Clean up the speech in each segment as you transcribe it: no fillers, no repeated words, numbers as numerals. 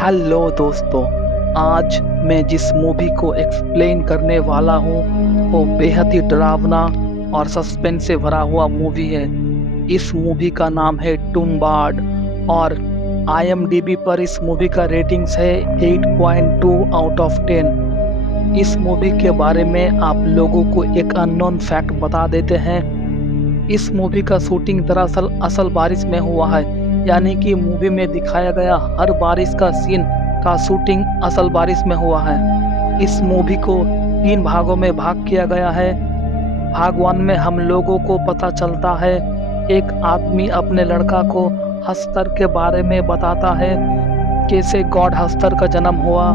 Hello दोस्तों। आज मैं जिस मूवी को एक्सप्लेन करने वाला हूँ वो बेहद ही डरावना और सस्पेंस से भरा हुआ मूवी है। इस मूवी का नाम है टुम्बाड और IMDb पर इस मूवी का रेटिंग्स है 8.2 आउट ऑफ 10। इस मूवी के बारे में आप लोगों को एक अननोन फैक्ट बता देते हैं। इस मूवी का शूटिंग दरअसल असल बारिश में हुआ है, यानी कि मूवी में दिखाया गया हर बारिश का सीन का शूटिंग असल बारिश में हुआ है। इस मूवी को 3 भागों में भाग किया गया है। भाग 1 में हम लोगों को पता चलता है एक आदमी अपने लड़का को हस्तर के बारे में बताता है, कैसे गॉड हस्तर का जन्म हुआ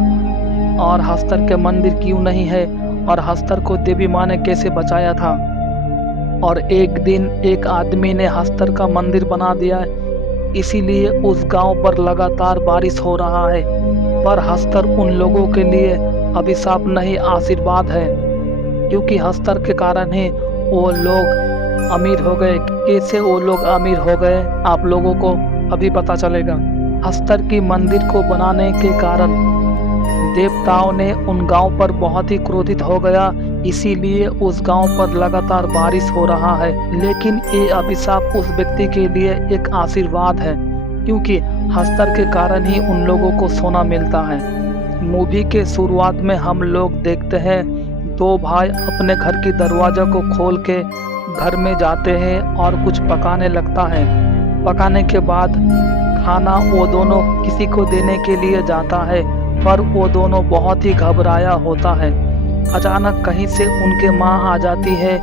और हस्तर के मंदिर क्यों नहीं है और हस्तर को देवी माँ ने कैसे बचाया था। और एक दिन एक आदमी ने हस्तर का मंदिर बना दिया, इसीलिए उस गांव पर लगातार बारिश हो रहा है। पर हस्तर उन लोगों के लिए अभिशाप नहीं, आशीर्वाद है, क्योंकि हस्तर के कारण ही वो लोग अमीर हो गए। कैसे वो लोग अमीर हो गए आप लोगों को अभी पता चलेगा। हस्तर की मंदिर को बनाने के कारण देवताओं ने उन गांव पर बहुत ही क्रोधित हो गया, इसीलिए उस गांव पर लगातार बारिश हो रहा है। लेकिन ये अभिशाप उस व्यक्ति के लिए एक आशीर्वाद है, क्योंकि हस्तर के कारण ही उन लोगों को सोना मिलता है। मूवी के शुरुआत में हम लोग देखते हैं 2 भाई अपने घर की दरवाजा को खोल के घर में जाते हैं और कुछ पकाने लगता है। पकाने के बाद खाना वो दोनों किसी को देने के लिए जाता है, पर वो दोनों बहुत ही घबराया होता है। अचानक कहीं से उनके माँ आ जाती है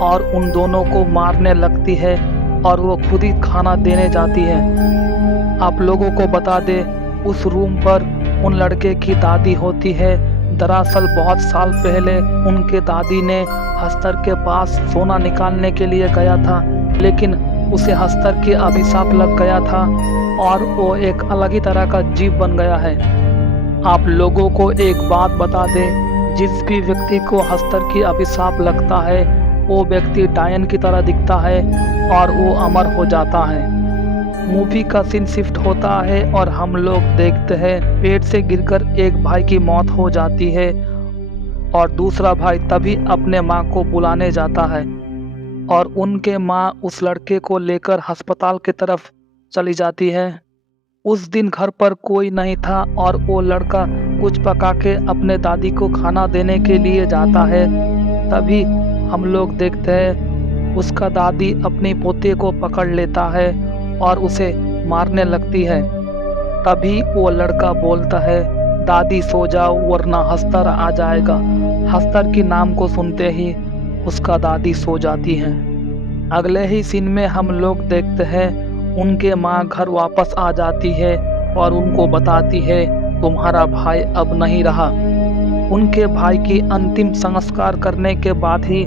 और उन दोनों को मारने लगती है और वो खुद ही खाना देने जाती है। आप लोगों को बता दे, उस रूम पर उन लड़के की दादी होती है। दरअसल बहुत साल पहले उनके दादी ने हस्तर के पास सोना निकालने के लिए गया था, लेकिन उसे हस्तर के अभिशाप लग गया था और वो एक अलग ही तरह का जीव बन गया है। आप लोगों को एक बात बता दें, जिस भी व्यक्ति को हस्तर की अभिशाप लगता है वो व्यक्ति डायन की तरह दिखता है और वो अमर हो जाता है। मूवी का सीन शिफ्ट होता है और हम लोग देखते हैं पेड़ से गिरकर एक भाई की मौत हो जाती है और दूसरा भाई तभी अपने माँ को बुलाने जाता है और उनके माँ उस लड़के को लेकर अस्पताल की तरफ चली जाती है। उस दिन घर पर कोई नहीं था और वो लड़का कुछ पका के अपने दादी को खाना देने के लिए जाता है। तभी हम लोग देखते हैं उसका दादी अपनी पोते को पकड़ लेता है और उसे मारने लगती है। तभी वो लड़का बोलता है, दादी सो जाओ वरना हस्तर आ जाएगा। हस्तर की नाम को सुनते ही उसका दादी सो जाती है। अगले ही सीन में हम लोग देखते हैं उनके माँ घर वापस आ जाती है और उनको बताती है तुम्हारा भाई अब नहीं रहा। उनके भाई की अंतिम संस्कार करने के बाद ही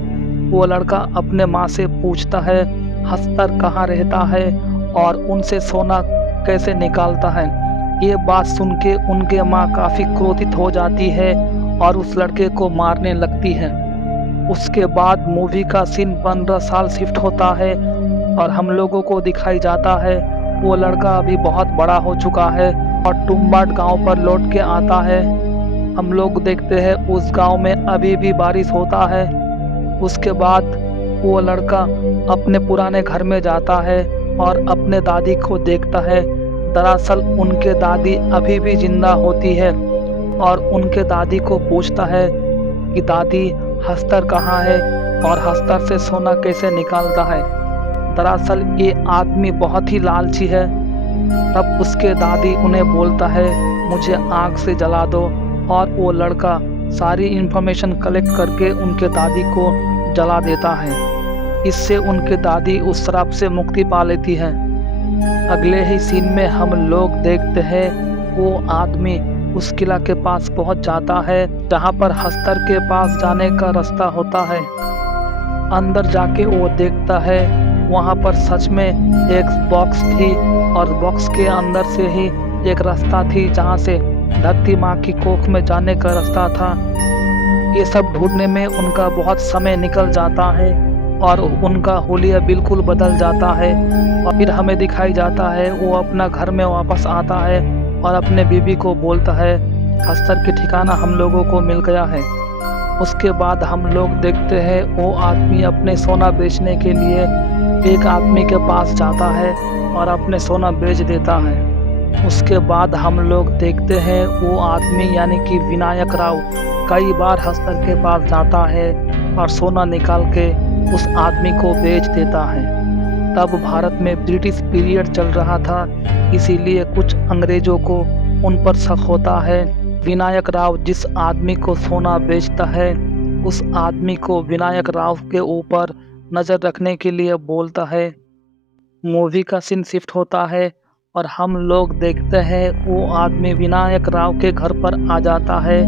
वो लड़का अपने माँ से पूछता है हस्तर कहाँ रहता है और उनसे सोना कैसे निकालता है। ये बात सुन के उनके माँ काफ़ी क्रोधित हो जाती है और उस लड़के को मारने लगती है। उसके बाद मूवी का सीन 15 साल शिफ्ट होता है और हम लोगों को दिखाई जाता है वो लड़का अभी बहुत बड़ा हो चुका है और टुम्बाड गांव पर लौट के आता है। हम लोग देखते हैं उस गांव में अभी भी बारिश होता है। उसके बाद वो लड़का अपने पुराने घर में जाता है और अपने दादी को देखता है। दरअसल उनके दादी अभी भी जिंदा होती है और उनके दादी को पूछता है कि दादी हस्तर कहाँ है और हस्तर से सोना कैसे निकालता है। दरअसल ये आदमी बहुत ही लालची है। तब उसके दादी उन्हें बोलता है मुझे आग से जला दो और वो लड़का सारी इंफॉर्मेशन कलेक्ट करके उनके दादी को जला देता है। इससे उनके दादी उस श्राप से मुक्ति पा लेती है। अगले ही सीन में हम लोग देखते हैं वो आदमी उस किला के पास पहुंच जाता है जहां पर हस्तर के पास जाने का रास्ता होता है। अंदर जाके वो देखता है वहां पर सच में एक बॉक्स थी और बॉक्स के अंदर से ही एक रास्ता थी जहां से धरती माँ की कोख में जाने का रास्ता था। ये सब ढूंढने में उनका बहुत समय निकल जाता है और उनका हुलिया बिल्कुल बदल जाता है और फिर हमें दिखाई जाता है वो अपना घर में वापस आता है और अपने बीवी को बोलता है हस्तर की ठिकाना हम लोगों को मिल गया है। उसके बाद हम लोग देखते हैं वो आदमी अपने सोना बेचने के लिए एक आदमी के पास जाता है और अपने सोना बेच देता है। उसके बाद हम लोग देखते हैं वो आदमी यानी कि विनायक राव कई बार हस्तर के पास जाता है और सोना निकाल के उस आदमी को बेच देता है। तब भारत में ब्रिटिश पीरियड चल रहा था, इसीलिए कुछ अंग्रेजों को उन पर शक होता है। विनायक राव जिस आदमी को सोना बेचता है उस आदमी को विनायक राव के ऊपर नज़र रखने के लिए बोलता है। मूवी का सीन शिफ्ट होता है और हम लोग देखते हैं वो आदमी विनायक राव के घर पर आ जाता है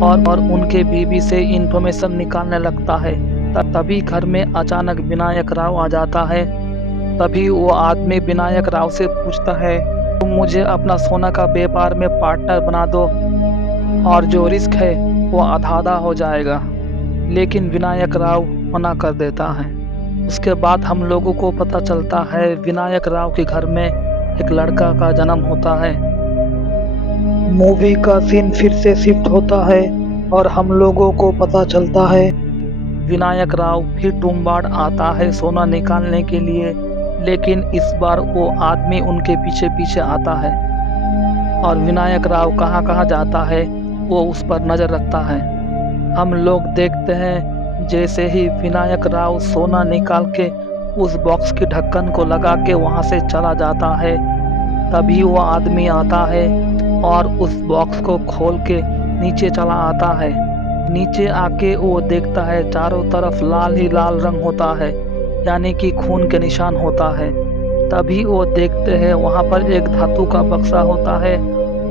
और उनके बीवी से इंफॉर्मेशन निकालने लगता है। तभी घर में अचानक विनायक राव आ जाता है। तभी वो आदमी विनायक राव से पूछता है तुम मुझे अपना सोना का व्यापार में पार्टनर बना दो और जो रिस्क है वो आधा हो जाएगा। लेकिन विनायक राव मना कर देता है। उसके बाद हम लोगों को पता चलता है विनायक राव के घर में एक लड़का का जन्म होता है। मूवी का सीन फिर से शिफ्ट होता है और हम लोगों को पता चलता है विनायक राव फिर टूम्बाड आता है सोना निकालने के लिए, लेकिन इस बार वो आदमी उनके पीछे पीछे आता है और विनायक राव कहाँ कहाँ जाता है वो उस पर नज़र रखता है। हम लोग देखते हैं जैसे ही विनायक राव सोना निकाल के उस बॉक्स के ढक्कन को लगा के वहाँ से चला जाता है, तभी वो आदमी आता है और उस बॉक्स को खोल के नीचे चला आता है। नीचे आके वो देखता है चारों तरफ लाल ही लाल रंग होता है, यानी कि खून के निशान होता है। तभी वो देखते हैं वहाँ पर एक धातु का बक्सा होता है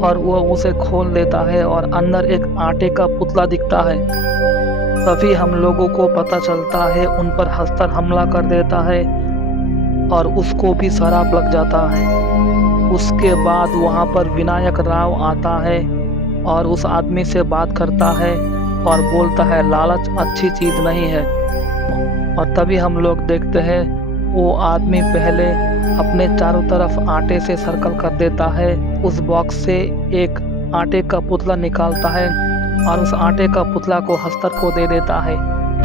और वो उसे खोल देता है और अंदर एक आटे का पुतला दिखता है। तभी हम लोगों को पता चलता है उन पर हस्तर हमला कर देता है और उसको भी शराब लग जाता है। उसके बाद वहाँ पर विनायक राव आता है और उस आदमी से बात करता है और बोलता है लालच अच्छी चीज़ नहीं है। और तभी हम लोग देखते हैं वो आदमी पहले अपने चारों तरफ आटे से सर्कल कर देता है। उस बॉक्स से एक आटे का पुतला निकालता है और उस आटे का पुतला को हस्तर को दे देता है।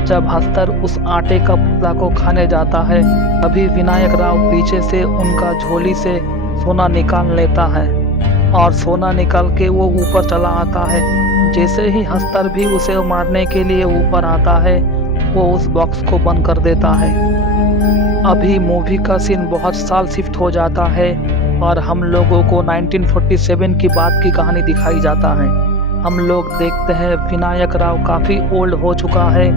जब हस्तर उस आटे का पुतला को खाने जाता है तभी विनायक राव पीछे से उनका झोली से सोना निकाल लेता है और सोना निकाल के वो ऊपर चला आता है। जैसे ही हस्तर भी उसे मारने के लिए ऊपर आता है वो उस बॉक्स को बंद कर देता है। अभी मूवी का सीन बहुत साल शिफ्ट हो जाता है और हम लोगों को 1947 की बात की कहानी दिखाई जाता है। हम लोग देखते हैं विनायक राव काफ़ी ओल्ड हो चुका है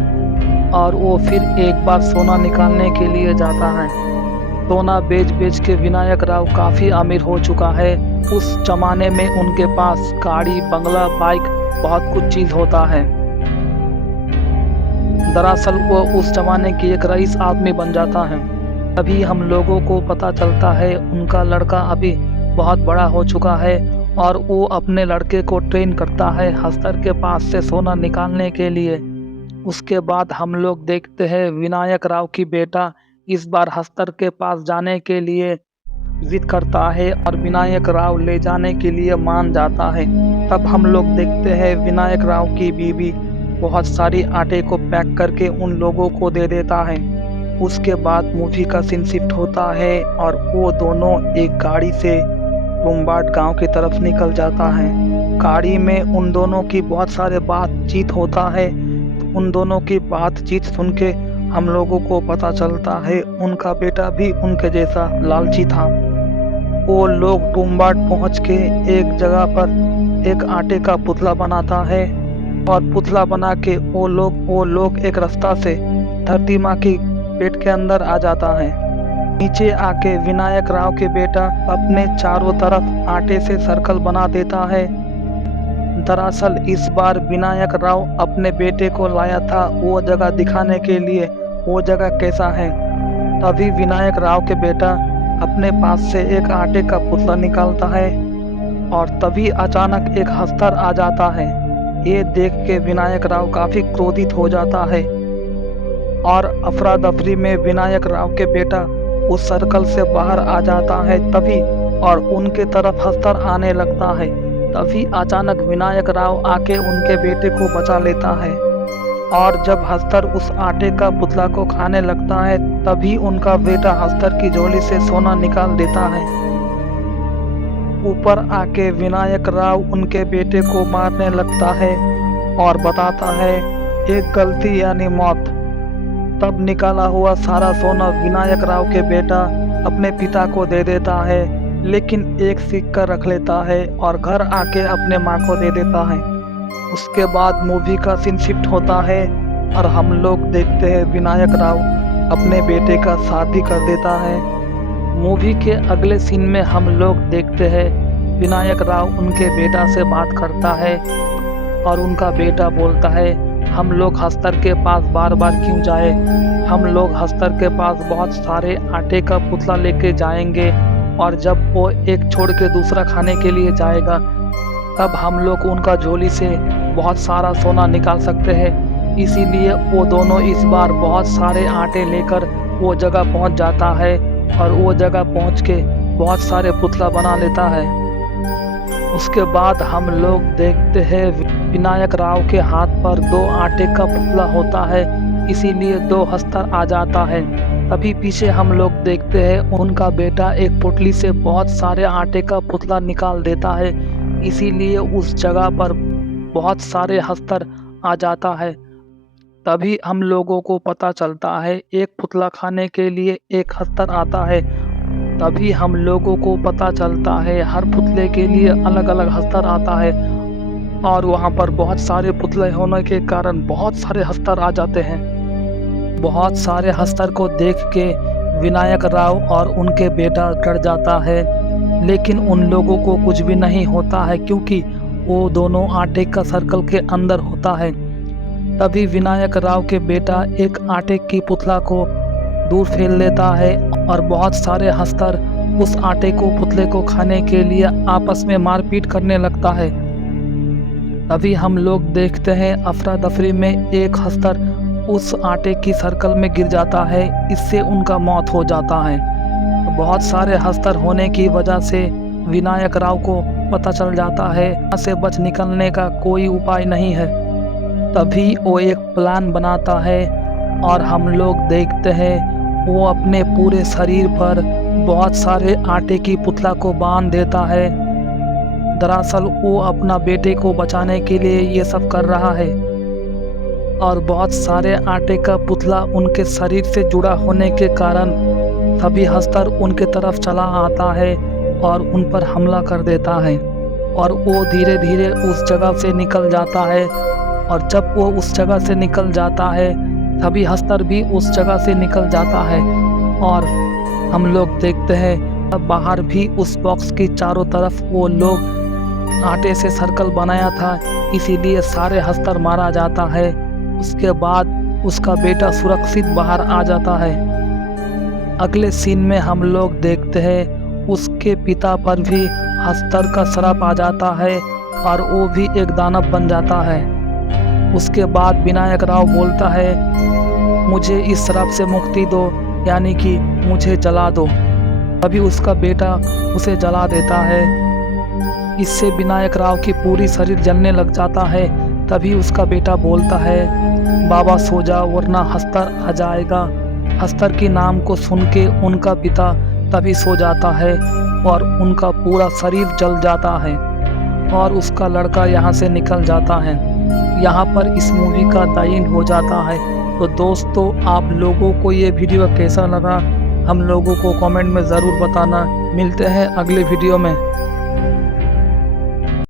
और वो फिर एक बार सोना निकालने के लिए जाता है। सोना बेच बेच के विनायक राव काफ़ी अमीर हो चुका है। उस जमाने में उनके पास गाड़ी, बंगला, बाइक बहुत कुछ चीज़ होता है। दरअसल वो उस जमाने की एक रईस आदमी बन जाता है। तभी हम लोगों को पता चलता है उनका लड़का अभी बहुत बड़ा हो चुका है और वो अपने लड़के को ट्रेन करता है हस्तर के पास से सोना निकालने के लिए। उसके बाद हम लोग देखते हैं विनायक राव की बेटा इस बार हस्तर के पास जाने के लिए जिद करता है और विनायक राव ले जाने के लिए मान जाता है। तब हम लोग देखते हैं विनायक राव की बीवी बहुत सारी आटे को पैक करके उन लोगों को दे देता है। उसके बाद मूवी का सीन शिफ्ट होता है और वो दोनों एक गाड़ी से टूम्बाड गांव की तरफ निकल जाता है। गाड़ी में उन दोनों की बहुत सारे बातचीत होता है। उन दोनों की बातचीत सुन के हम लोगों को पता चलता है उनका बेटा भी उनके जैसा लालची था। वो लोग टूम्बाड पहुंच के एक जगह पर एक आटे का पुतला बनाता है और पुतला बना के वो लोग एक रास्ता से धरती माँ की पेट के अंदर आ जाता है। नीचे आके विनायक राव के बेटा अपने चारों तरफ आटे से सर्कल बना देता है। दरअसल इस बार विनायक राव अपने बेटे को लाया था वो जगह दिखाने के लिए वो जगह कैसा है। तभी विनायक राव के बेटा अपने पास से एक आटे का पुतला निकालता है और तभी अचानक एक हस्तर आ जाता है। ये देख के विनायक राव काफ़ी क्रोधित हो जाता है और अफरा दफरी में विनायक राव के बेटा उस सर्कल से बाहर आ जाता है। तभी और उनके तरफ हस्तर आने लगता है। तभी अचानक विनायक राव आके उनके बेटे को बचा लेता है और जब हस्तर उस आटे का पुतला को खाने लगता है तभी उनका बेटा हस्तर की झोली से सोना निकाल देता है। ऊपर आके विनायक राव उनके बेटे को मारने लगता है और बताता है एक गलती यानी मौत। तब निकाला हुआ सारा सोना विनायक राव के बेटा अपने पिता को दे देता है, लेकिन एक सिक्का रख लेता है और घर आके अपने माँ को दे देता है। उसके बाद मूवी का सीन शिफ्ट होता है और हम लोग देखते हैं विनायक राव अपने बेटे का शादी कर देता है। मूवी के अगले सीन में हम लोग देखते हैं विनायक राव उनके बेटा से बात करता है और उनका बेटा बोलता है हम लोग हस्तर के पास बार बार क्यों जाए, हम लोग हस्तर के पास बहुत सारे आटे का पुतला लेके जाएंगे और जब वो एक छोड़ के दूसरा खाने के लिए जाएगा तब हम लोग उनका झोली से बहुत सारा सोना निकाल सकते हैं। इसीलिए वो दोनों इस बार बहुत सारे आटे लेकर वो जगह पहुंच जाता है और वो जगह पहुंच के बहुत सारे पुतला बना लेता है। उसके बाद हम लोग देखते हैं विनायक राव के हाथ पर 2 आटे का पुतला होता है, इसीलिए 2 हस्तर आ जाता है। तभी पीछे हम लोग देखते हैं उनका बेटा एक पुतली से बहुत सारे आटे का पुतला निकाल देता है, इसीलिए उस जगह पर बहुत सारे हस्तर आ जाता है। तभी हम लोगों को पता चलता है एक पुतला खाने के लिए एक हस्तर आता है। तभी हम लोगों को पता चलता है हर पुतले के लिए अलग अलग हस्तर आता है और वहाँ पर बहुत सारे पुतले होने के कारण बहुत सारे हस्तर आ जाते हैं। बहुत सारे हस्तर को देख के विनायक राव और उनके बेटा डर जाता है, लेकिन उन लोगों को कुछ भी नहीं होता है क्योंकि वो दोनों आटे का सर्कल के अंदर होता है। तभी विनायक राव के बेटा एक आटे की पुतला को दूर फेंक लेता है और बहुत सारे हस्तर उस आटे को पुतले को खाने के लिए आपस में मारपीट करने लगता है। तभी हम लोग देखते हैं अफरा तफरी में एक हस्तर उस आटे की सर्कल में गिर जाता है, इससे उनका मौत हो जाता है। बहुत सारे हस्तर होने की वजह से विनायक राव को पता चल जाता है यहाँ से बच निकलने का कोई उपाय नहीं है। तभी वो एक प्लान बनाता है और हम लोग देखते हैं वो अपने पूरे शरीर पर बहुत सारे आटे की पुतला को बांध देता है। दरअसल वो अपना बेटे को बचाने के लिए ये सब कर रहा है और बहुत सारे आटे का पुतला उनके शरीर से जुड़ा होने के कारण सभी हस्तर उनके तरफ चला आता है और उन पर हमला कर देता है और वो धीरे धीरे उस जगह से निकल जाता है। और जब वो उस जगह से निकल जाता है सभी हस्तर भी उस जगह से निकल जाता है और हम लोग देखते हैं बाहर भी उस बॉक्स की चारों तरफ वो लोग आटे से सर्कल बनाया था, इसीलिए सारे हस्तर मारा जाता है। उसके बाद उसका बेटा सुरक्षित बाहर आ जाता है। अगले सीन में हम लोग देखते हैं उसके पिता पर भी हस्तर का श्राप आ जाता है और वो भी एक दानव बन जाता है। उसके बाद विनायक राव बोलता है मुझे इस श्राप से मुक्ति दो, यानी कि मुझे जला दो। तभी उसका बेटा उसे जला देता है। इससे विनायक राव की पूरी शरीर जलने लग जाता है। तभी उसका बेटा बोलता है बाबा सो जा वरना हस्तर आ जाएगा। हस्तर के नाम को सुन के उनका पिता तभी सो जाता है और उनका पूरा शरीर जल जाता है और उसका लड़का यहाँ से निकल जाता है। यहाँ पर इस मूवी का द एंड हो जाता है। तो दोस्तों आप लोगों को ये वीडियो कैसा लगा हम लोगों को कमेंट में ज़रूर बताना। मिलते हैं अगले वीडियो में।